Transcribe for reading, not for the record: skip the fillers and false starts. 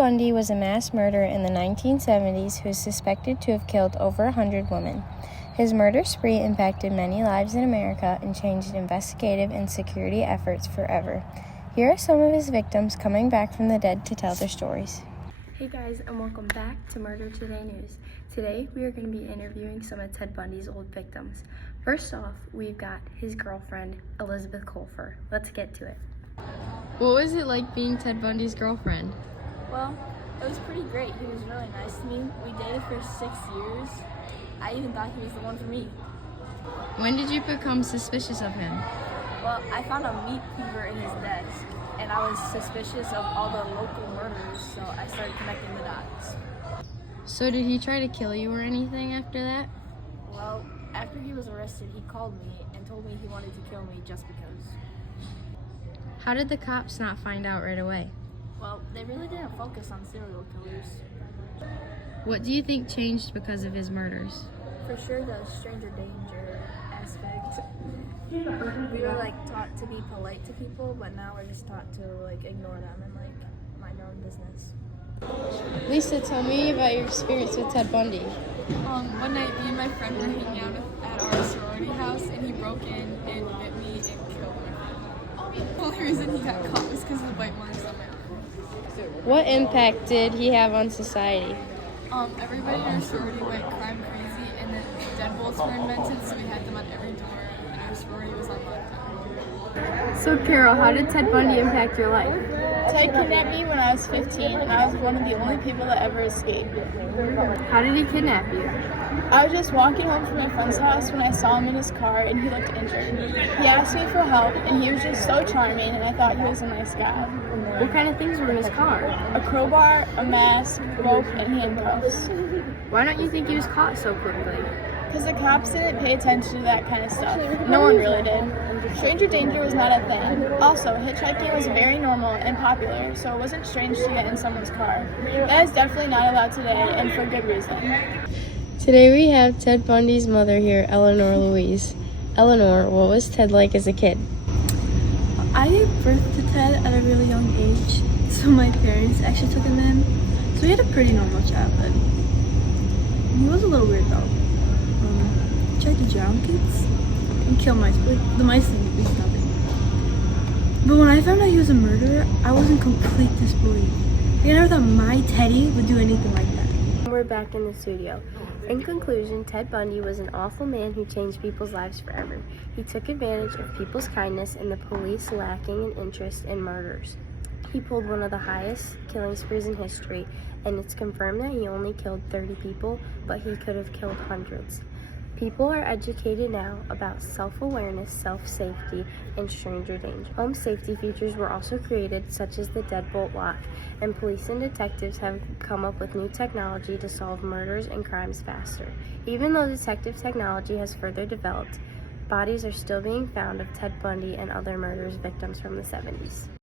Bundy was a mass murderer in the 1970s who is suspected to have killed over 100 women. His murder spree impacted many lives in America and changed investigative and security efforts forever. Here are some of his victims coming back from the dead to tell their stories. Hey guys, and welcome back to Murder Today News. Today we are going to be interviewing some of Ted Bundy's old victims. First off, we've got his girlfriend, Elizabeth Colfer. Let's get to it. What was it like being Ted Bundy's girlfriend? Well, it was pretty great. He was really nice to me. We dated for 6 years. I even thought he was the one for me. When did you become suspicious of him? Well, I found a meat cleaver in his desk, and I was suspicious of all the local murders, so I started connecting the dots. So did he try to kill you or anything after that? Well, after he was arrested, he called me and told me he wanted to kill me just because. How did the cops not find out right away? Well, they really didn't focus on serial killers. What do you think changed because of his murders? For sure, the stranger danger aspect. We were taught to be polite to people, but now we're just taught to ignore them and mind our own business. Lisa, tell me about your experience with Ted Bundy. One night, me and my friend were hanging out at our sorority house, and he broke in and bit me and killed my friend. The only reason he got caught was because of the bite marks on my arm. What impact did he have on society? Everybody in our sorority went crime crazy, and then deadbolts were invented, so we had them on every door, and our sorority was on lockdown. So Carol, how did Ted Bundy impact your life? Ted kidnapped me when I was 15, and I was one of the only people that ever escaped. How did he kidnap you? I was just walking home from my friend's house when I saw him in his car, and he looked injured. He asked me for help, and he was just so charming, and I thought he was a nice guy. What kind of things were in his car? A crowbar, a mask, rope, and handcuffs. Why don't you think he was caught so quickly? Because the cops didn't pay attention to that kind of stuff. No one really did. Stranger danger was not a thing. Also, hitchhiking was very normal and popular, so it wasn't strange to get in someone's car. That is definitely not allowed today, and for good reason. Today we have Ted Bundy's mother here, Eleanor Louise. Eleanor, what was Ted like as a kid? I gave birth to Ted at a really young age, so my parents actually took him in. So he had a pretty normal childhood. He was a little weird though. He tried to drown kids and kill mice, but the mice didn't do nothing. But when I found out he was a murderer, I was in complete disbelief. I never thought my Teddy would do anything like that. We're back in the studio. In conclusion, Ted Bundy was an awful man who changed people's lives forever. He took advantage of people's kindness and the police lacking an interest in murders. He pulled one of the highest killing sprees in history, and it's confirmed that he only killed 30 people, but he could have killed hundreds. People are educated now about self-awareness, self-safety, and stranger danger. Home safety features were also created, such as the deadbolt lock, and police and detectives have come up with new technology to solve murders and crimes faster. Even though detective technology has further developed, bodies are still being found of Ted Bundy and other murders victims from the 70s.